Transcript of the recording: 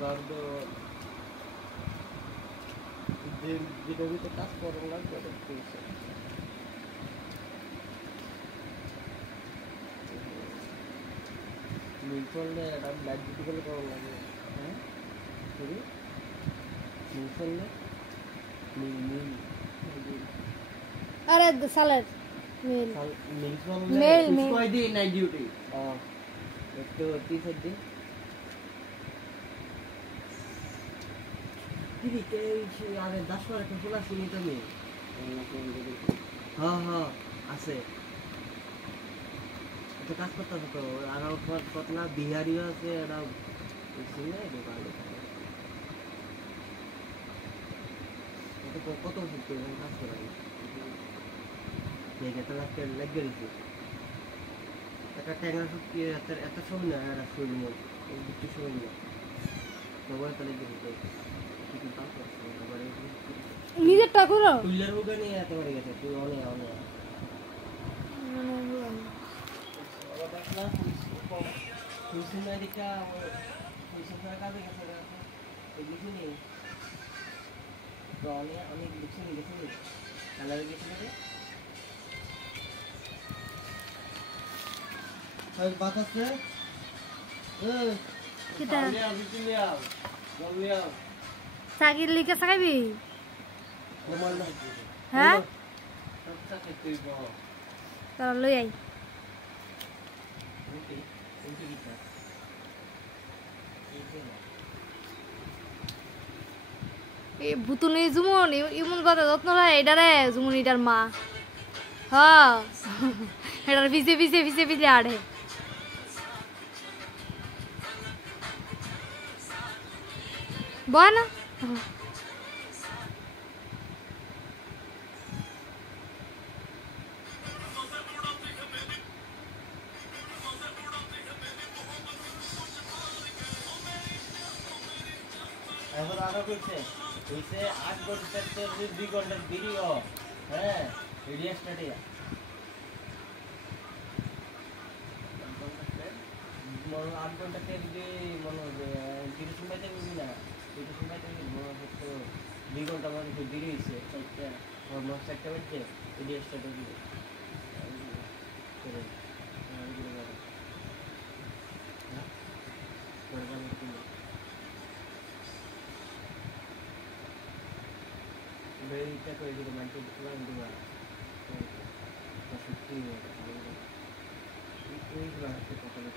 করবো যে যেটা কাজ করা লাগবে এটা করছে মিল করলে এটা ব্যাগ দিতে গেলে করা লাগে হ্যাঁ সরি মিল করলে মিল মিল अरे सालर मेल मिल करले इसको दी नाइट ड्यूटी तो 30 दिन দিদি এই আরে 10 বার একটা চলে আসেনি তুমি হ্যাঁ হ্যাঁ আছে এটা কাজ করতে হবে তো আর কত না বিহারিও আছে এটা শুনে দোকান এটা কত হচ্ছে কাজ করা এটা লাগতে লাগে দিছি একটা ট্যাঙ্গা সত্যি এত সময় না আর শুরু না একটু সময় না সবাই তাহলে দিতে নিজেরটা করো টুইলার হোগা নিয়ে এত বড় গেছে তুই অনেক অনেক ওরা দেখলা ফুলসুন দিকা ফুলসুন কাজে গেছে এই লিখুনি তো আমি লিখুনি লিখুনি কালার গেছিল রে আর বাতাসে কিটা লিয়া লিয়া সাকির লিখে সাকাবি হ্যাঁ তোরা লই আই এই ভুতুনি জুমন ইমন কথা যত্ন হয় এটারে জুমন এটার মা হ্যাঁ এটার পিছে পিছে পিছে পিছে আড়ে বয় না এখন আরো কইছে 8 ঘন্টার 2 ঘন্টার ভিডিও হ্যাঁ ভিডিও স্টাডিয়া মনে 8 ঘন্টা তে যদি মনে হবে 30 সময়তে বুঝি না 30 সময়তে মনে হচ্ছে 2 ঘন্টা মানে ভিডিও হইছে একটা অলমোস্ট একটা হচ্ছে ভিডিও স্টাডিয়া দিবে করে Berita ko itu mantu pulang dua. Pasti itu itu lah kita kalau